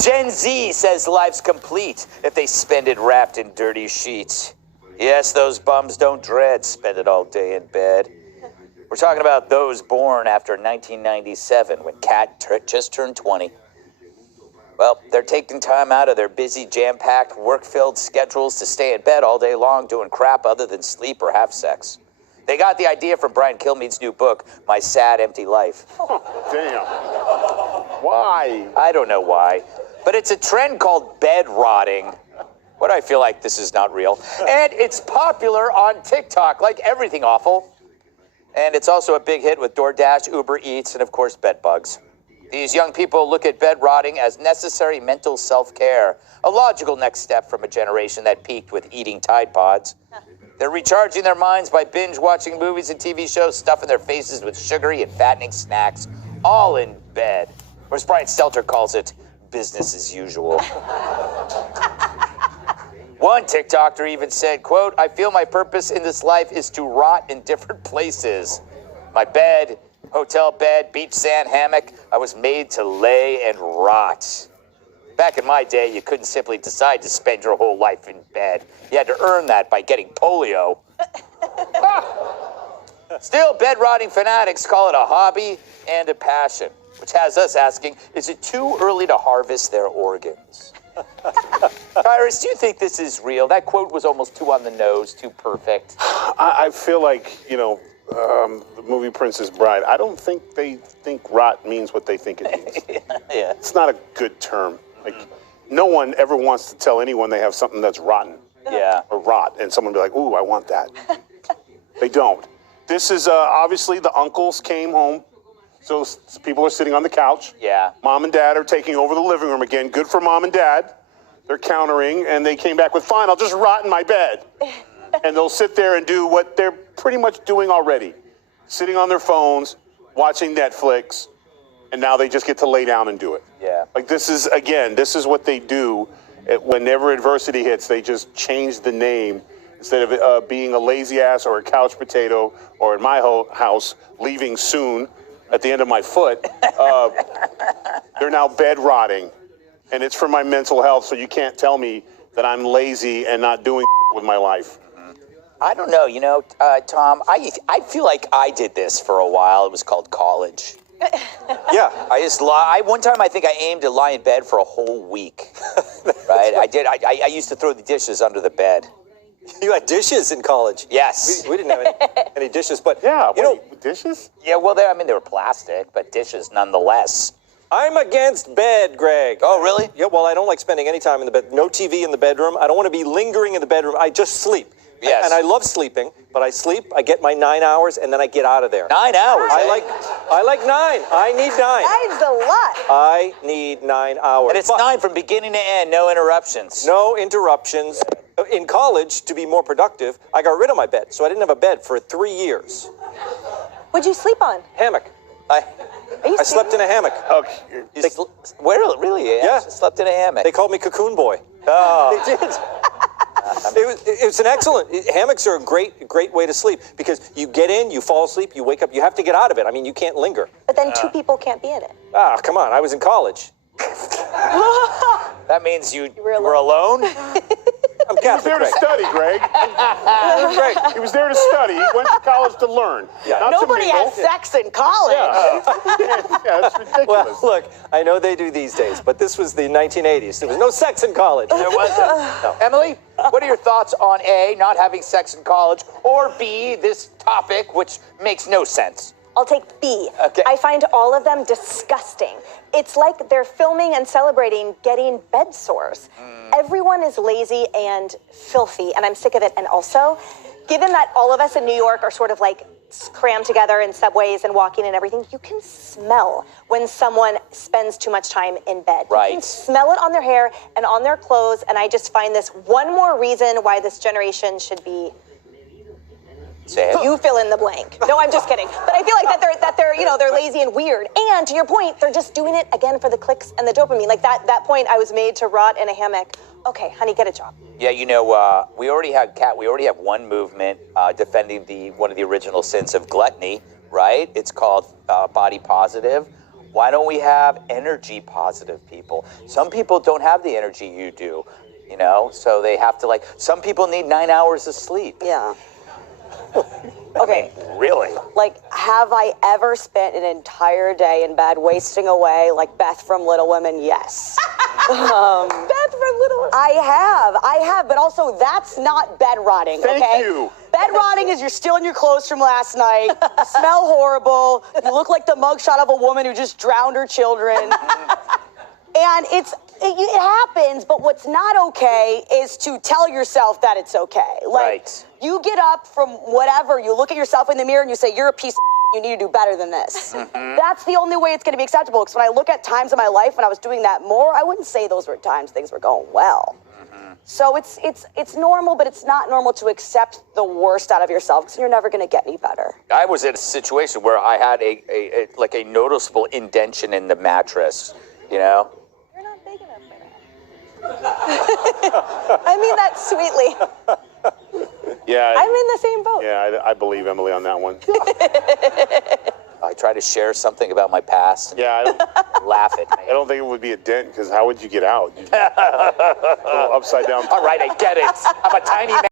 Gen Z says life's complete if they spend it wrapped in dirty sheets. Yes, those bums don't dread spend it all day in bed. We're talking about those born after 1997 when Kat just turned 20. Well, they're taking time out of their busy, jam-packed, work-filled schedules to stay in bed all day long doing crap other than sleep or have sex. They got the idea from Brian Kilmeade's new book, My Sad, Empty Life. Damn. Why? I don't know why, but it's a trend called bed rotting. What I feel like this is not real. And it's popular on TikTok, like everything awful. And it's also a big hit with DoorDash, Uber Eats, and of course, bed bugs. These young people look at bed rotting as necessary mental self-care, a logical next step from a generation that peaked with eating Tide Pods. They're recharging their minds by binge-watching movies and TV shows, stuffing their faces with sugary and fattening snacks, all in bed. Or as Brian Stelter calls it, business as usual. One TikToker even said, quote, "I feel my purpose in this life is to rot in different places. My bed, hotel bed, beach sand hammock, I was made to lay and rot." Back in my day, you couldn't simply decide to spend your whole life in bed. You had to earn that by getting polio. Still, bed rotting fanatics call it a hobby and a passion, which has us asking, is it too early to harvest their organs? Tyrus, do you think this is real? That quote was almost too on the nose, too perfect. I feel like, the movie Princess Bride, I don't think they think rot means what they think it means. Yeah. It's not a good term. Like, no one ever wants to tell anyone they have something that's rotten. Yeah. Or rot, and someone be like, ooh, I want that. They don't. This is, obviously, the uncles came home, so people are sitting on the couch. Yeah. Mom and Dad are taking over the living room again. Good for Mom and Dad. They're countering, and they came back with, fine, I'll just rot in my bed. And they'll sit there and do what they're pretty much doing already. Sitting on their phones, watching Netflix, and now they just get to lay down and do it. Yeah. Like, this is what they do. Whenever adversity hits, they just change the name. Instead of being a lazy ass or a couch potato, or in my house, leaving soon at the end of my foot, they're now bed rotting. And it's for my mental health, so you can't tell me that I'm lazy and not doing with my life. I don't know, Tom, I feel like I did this for a while. It was called college. Yeah, one time I think I aimed to lie in bed for a whole week. Right? I did. I used to throw the dishes under the bed. You had dishes in college? Yes. We didn't have any dishes, but yeah, dishes? Yeah, well, they were plastic, but dishes nonetheless. I'm against bed, Greg. Oh, really? Yeah, well, I don't like spending any time in the bed. No TV in the bedroom. I don't want to be lingering in the bedroom. I just sleep. Yes. And I love sleeping, but I sleep, I get my 9 hours, and then I get out of there. 9 hours? I like 9. I need 9. 9's a lot. I need 9 hours. And it's 9 from beginning to end, no interruptions. No interruptions. In college, to be more productive, I got rid of my bed, so I didn't have a bed for 3 years. What'd you sleep on? Hammock. Are you I slept in a hammock. Okay. Where, really? Yeah. Slept in a hammock. They called me Cocoon Boy. Oh. They did. It was an excellent, hammocks are a great way to sleep because you get in, you fall asleep, you wake up, you have to get out of it. I mean, you can't linger. But then 2 people can't be in it. Ah, come on, I was in college. That means you were alone? I'm He was Catholic, there to Greg. study, Greg. Greg. He was there to study. He went to college to learn. Yeah. Not Nobody to mingle. has sex in college. Yeah, it's ridiculous. Well, look, I know they do these days, but this was the 1980s. There was no sex in college. There wasn't. No. Emily, what are your thoughts on A, not having sex in college, or B, this topic, which makes no sense? I'll take B. Okay. I find all of them disgusting. It's like they're filming and celebrating getting bed sores. Everyone is lazy and filthy, and I'm sick of it. And also, given that all of us in New York are sort of like crammed together in subways and walking and everything, you can smell when someone spends too much time in bed. Right. You can smell it on their hair and on their clothes, and I just find this one more reason why this generation should be. Say it. You fill in the blank. No, I'm just kidding. But I feel like they're lazy and weird. And to your point, they're just doing it again for the clicks and the dopamine. Like that point, I was made to rot in a hammock. Okay, honey, get a job. Yeah, we already have one movement defending one of the original sins of gluttony, right? It's called body positive. Why don't we have energy positive people? Some people don't have the energy you do, you know, so they have to some people need 9 hours of sleep. Yeah. Okay. I mean, really? Like, have I ever spent an entire day in bed wasting away like Beth from Little Women? Yes. Beth from Little Women. I have, but also that's not bed rotting, Thank okay? you. Bed rotting is you're still in your clothes from last night, you smell horrible, you look like the mugshot of a woman who just drowned her children. And it happens, but what's not okay is to tell yourself that it's okay. Right. You get up from whatever, you look at yourself in the mirror and you say, you're a piece of you need to do better than this. That's the only way it's going to be acceptable, because when I look at times in my life when I was doing that more, I wouldn't say those were times things were going well. So it's normal, but it's not normal to accept the worst out of yourself, because you're never going to get any better. I was in a situation where I had a noticeable indention in the mattress, you know? You're not big enough for that. I mean that sweetly. Yeah. I'm in the same boat. Yeah, I believe Emily on that one. I try to share something about my past and Yeah, laugh at I me. don't think it would be a dent, because how would you get out? A little upside down. All right, I get it. I'm a tiny man.